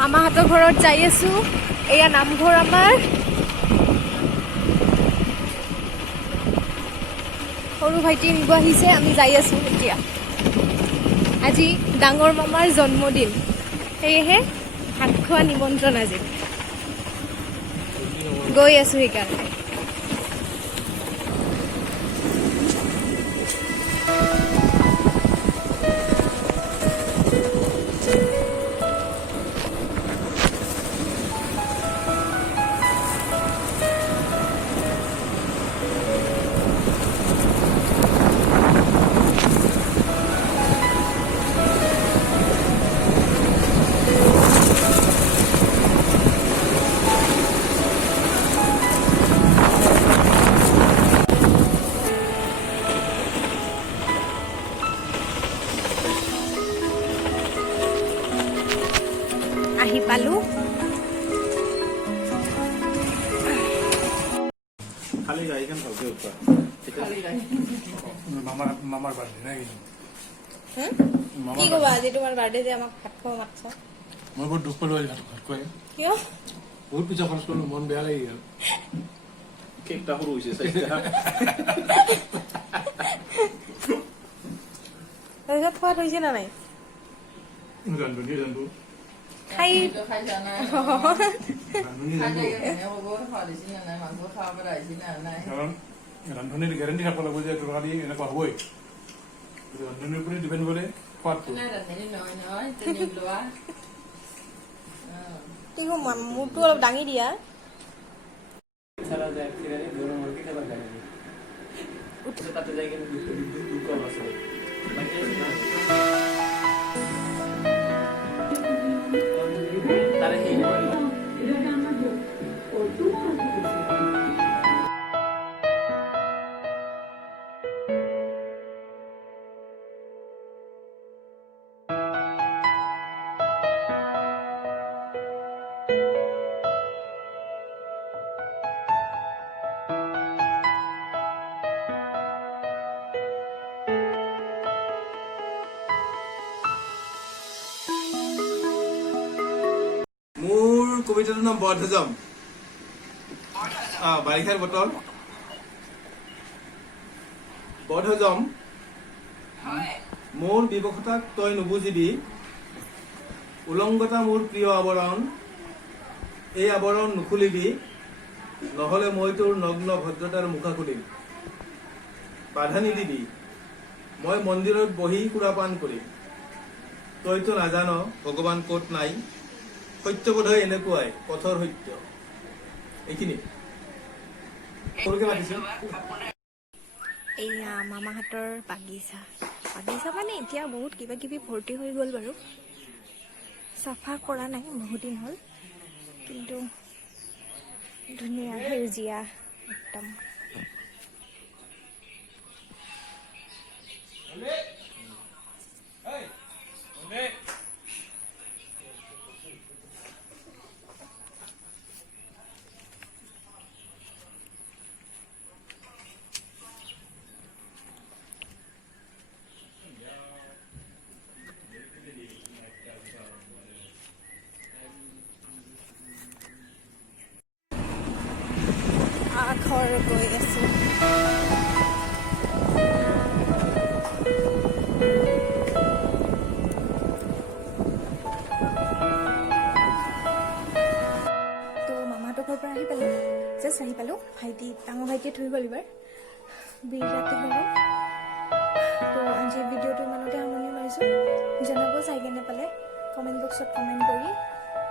মামাহঁতৰ ঘৰত যাই আছো। এয়া নামঘৰ আমাৰ। সৰু ভাইটি নিব আহিছে, আমি যাই আছো এতিয়া। আজি ডাঙৰ মামাৰ জন্মদিন, সেয়েহে ভাত খোৱা নিমন্ত্ৰণ আজি। গৈ আছো সেইকাৰণে। আহি পালো। খালি গাড়ীখন ভালকে উঠোৱা। মামাৰ বাৰ্থডে নাই কিন্তু কি ক'বা আজি তোমাৰ বাৰ্থডে যে আমাক ভাত খোৱা মাতছা? মই বহুত দুখ পালো আজি ভাত খোৱাই। কিয়? বহুত পইচা খৰচ কৰিলো, মন বেয়া লাগি গ'ল। কেকটা সৰু হৈছে তাৰপিছত খোৱাত হৈছে না নাই? জানতো খাই ৰান্ধনীৰ গেৰেণ্টি থাকিব লাগিব যে তৰকাৰী এনেকুৱা হ'বই। ৰান্ধনীৰ ওপৰত ডিপেণ্ড কৰে সোৱাদটো। মোৰটো অলপ দাঙি দিয়া। মোৰ কবিতাটোৰ নাম বধহজম। বাৰিষাৰ বতৰ। বধহজম, মোৰ বিবশতাক তই নুবুজিবি, উলংগতা মোৰ প্ৰিয় আৱৰণ, এই আৱৰণ নুখুলিবি, নহলে মই তোৰ নগ্ন ভদ্ৰতাৰ মুখা খুলিম। বাধা নিদিবি, মই মন্দিৰত বহি সুৰাপান কৰিম। তইতো নাজান ভগৱান ক'ত নাই, সত্যবোধয় এনেকুৱাই পথৰ সত্য। এইখিনি সৰুকে মাতিছো। এইয়া মামাহঁতৰ বাগিচা। বাগিচা মানে এতিয়া বহুত কিবা কিবি ভৰ্তি হৈ গ'ল বাৰু। চাফা কৰা নাই, বহুত দিন হ'ল, কিন্তু ধুনীয়া সেউজীয়া একদম। ঘৰ গৈ আছো। তো মামাহঁতৰ ঘৰৰ পৰা আহি পালো, জাষ্ট আহি পালো। ডাঙৰ ভাইটিয়ে থৈ গ'ল এইবাৰ। বিৰাট গৰম। তো আজি ভিডিঅ'টো ইমানতে সামৰণি মাৰিছো। জনাব চাই কেনে পালে কমেণ্ট বক্সত কমেণ্ট কৰি,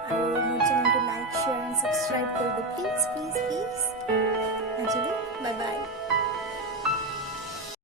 আৰু মোৰ চেনেলটো লাইক, শ্বেয়াৰ এণ্ড ছাবস্ক্ৰাইব কৰিব প্লিজ প্লিজ প্লিজ। আজিলৈ বাই বাই।